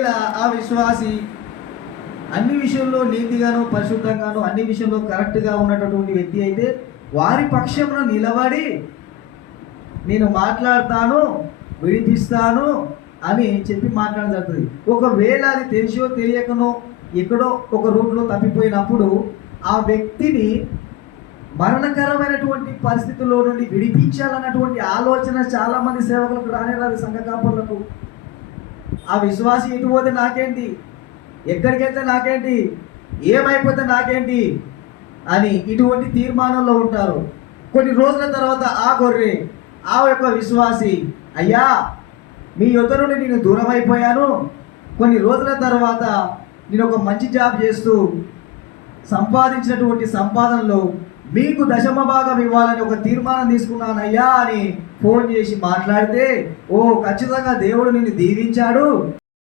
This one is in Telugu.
ఒకవేళ ఆ విశ్వాసి అన్ని విషయంలో నీతిగాను పరిశుద్ధంగాను అన్ని విషయంలో కరెక్ట్గా ఉన్నటువంటి వ్యక్తి అయితే వారి పక్షమున నిలబడి నేను మాట్లాడతాను, విడిపిస్తాను అని చెప్పి మాట్లాడడం జరుగుతుంది. ఒకవేళ అది తెలిసో తెలియకనో ఎక్కడో ఒక రూట్లో తప్పిపోయినప్పుడు ఆ వ్యక్తిని మరణకరమైనటువంటి పరిస్థితుల్లో నుండి విడిపించాలన్నటువంటి ఆలోచన చాలామంది సేవకులకు రానేరాదు. సంఘ కాపరులకు ఆ విశ్వాసి ఎటు పోతే నాకేంటి, ఎక్కడికైతే నాకేంటి, ఏమైపోతే నాకేంటి అని ఇటువంటి తీర్మానంలో ఉంటారు. కొన్ని రోజుల తర్వాత ఆ గొర్రె ఆ యొక్క విశ్వాసి, అయ్యా మీ యొద్ద నుండి నేను దూరం అయిపోయాను, కొన్ని రోజుల తర్వాత నేను ఒక మంచి జాబ్ చేస్తూ సంపాదించినటువంటి సంపాదనలో మీకు దశమ భాగం ఇవ్వాలని ఒక తీర్మానం తీసుకున్నానయ్యా అని ఫోన్ చేసి మాట్లాడితే, ఓ ఖచ్చితంగా దేవుడు నిన్ను దీవించాడు,